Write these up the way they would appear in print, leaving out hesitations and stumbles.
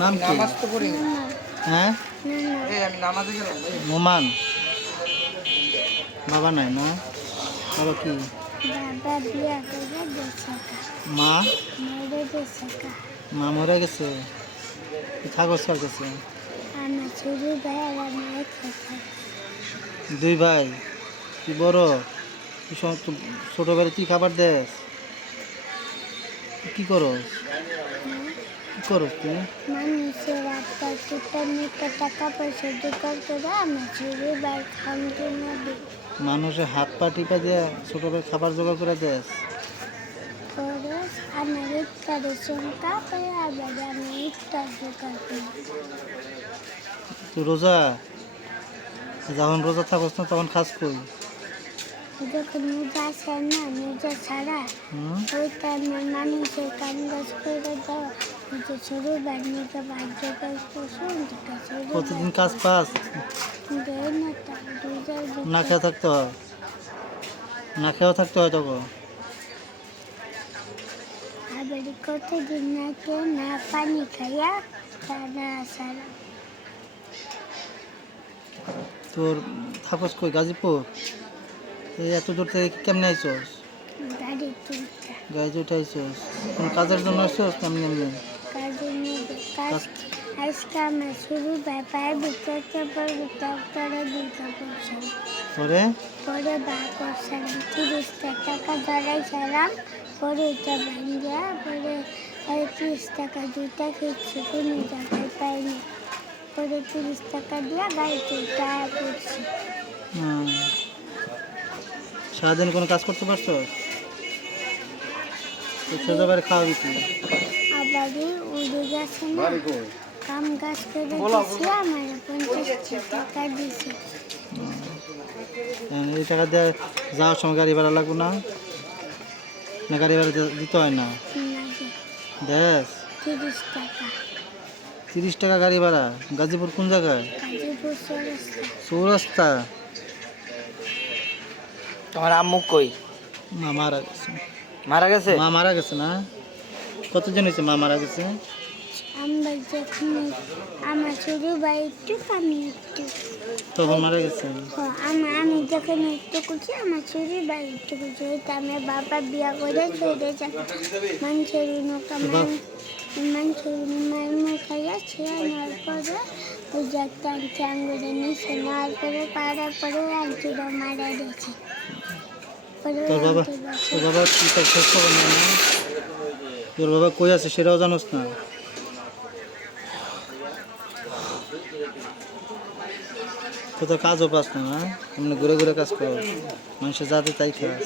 নাম কি? নামাজ তো পড়ি না। হ্যাঁ আমি নামাজে গেলাম। নোমান। বাবা নাই না? বাবা কি? বাবা বিয়া করে গেছে। মা? মরে গেছে। মা মরে গেছে। থাকস কার কাছে? আমার ছোট ভাই আর আমার কাকা। দুই ভাই। তুই বড়? তুই ছোট ভাই তুই খাবার দেস? কি করস? কি করস তুই? মানুষের আব্বা দুটো মেয়েকে টাকা পয়সা জোগাড় করে আমার ছোট ভাই খান কিনে দিই। মানুষের হাত পা টিপা দিয়ে ছোট ভাই খাবার জোগাড় করে দেস? করে আমার ইফতারের সংখ্যা করে আবার আমি ইফতার জোগাড় করি। তুই রোজা? যখন রোজা থাকস না তখন খাস কই? যখন মোজা আসে না মোজা ছাড়া ওই টাইমে মানুষের কান গাছ করে দেওয়া যে ছোট ভাই মেয়েকে ভাই জোগাড় করছো প্রতিদিন কাজ পাস? দেয় না তা রোজার না খেয়ে থাকতে হয়? না খেয়েও থাকতে হয় তখন? আবার কতদিন না খেয়ে না পানি খাইয়া তারা সারা তোর থাকস কই? গাজীপুর? এই এত দূর থেকে কেমনে আইসস? গাড়ি তুলতে গাড়ি উঠে আইসস? কোন কাজের জন্য আসছস? কেমনি এমনি কাজের মধ্যে কাজ আজকে আমার শুরু ব্যাপারে ভিতরতে পড়বে ডক্টরে দিতে করছিলাম পরে? পরে বার করছিলাম 30 টাকা ধরাইছিলাম পরে এটা ভাঙ্গিয়া পরে 30 টাকা দুইটা খেয়েছি কোনো জায়গায় পাইনি পরে 30 টাকা দিয়ে গাড়িতে টায়ার করছি। সারাদিন কোনো কাজ করতে পারছস? সোজা বাড়ি খাওয়াবি কি? আবারই উড়ে গেছে না কাম গাছ করে দিয়েছি আমার 50 টাকা দিয়েছে। এই টাকা দিয়ে যাওয়ার সময় গাড়ি ভাড়া লাগবে না? না গাড়ি ভাড়া দিতে হয় না? দেশ 30 টাকা 30 টাকা গাড়ি ভাড়া? গাজীপুর কোন জায়গায়? গাজীপুর চৌরাস্তা। চৌরাস্তা? তোমার আম্মু কই? মা মারা গেছে। মারা গেছে? মা মারা গেছে না? কতদিন হয়েছে মা মারা গেছে? আমরা যখন আমার ছোট ভাই একটু আমি একটু তখন মারা গেছে? আমি যখন একটু করছি আমার ছোট ভাই একটু করছি ওই টাইমে বাবা বিয়া করে চলে যায় মানুষের নৌকা মানুষের মাইমু খাইয়া ছেড়ে নেওয়ার পরে ওই যে একটা আঙ্গুরে নিচে নেওয়ার পরে পাড়ার পরে আঙ্কিরা মারা গেছে। তোর বাবা কি তার শেষ খবর নেই না? তোর বাবা কই আছে সেটাও জানোস না? কোথাও কাজও পাস না? না এমনি ঘুরে ঘুরে কাজ কর, মানুষের যাতে তাই খাস।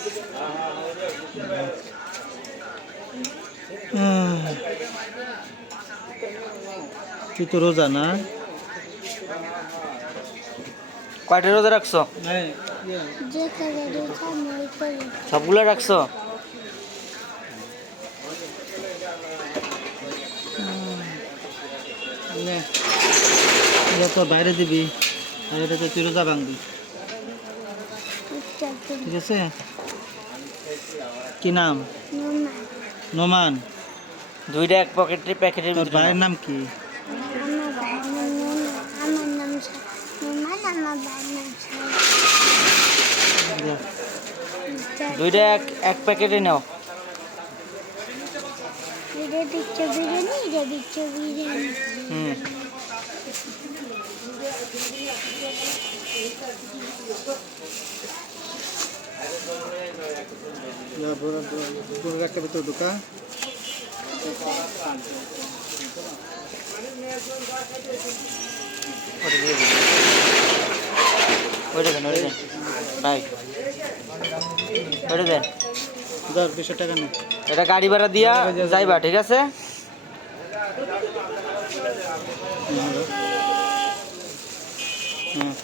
তুই তো রোজা না? কয়টা রোজা রাখছো? সবগুলো রাখছো? তো বাইরে দিবি আর এটাতে তুই রোজা ভাঙবি, ঠিক আছে? কি নাম? নোমান। দুইটা এক প্যাকেটের তোর ভাইয়ের নাম কি? আমার নাম নোমান আমার ভাইয়ের নাম দুইটা এক প্যাকেটে নাও। এটা দিচ্ছে বিরিয়ানি এটা দিচ্ছে বিরিয়ানি। একটা ভিতর ঢোকা। ওইটা দেন ভাই, ওইটা দেন। 20 টাকা নেই। এটা গাড়ি ভাড়া দিয়া যাইবা, ঠিক আছে? হ্যাঁ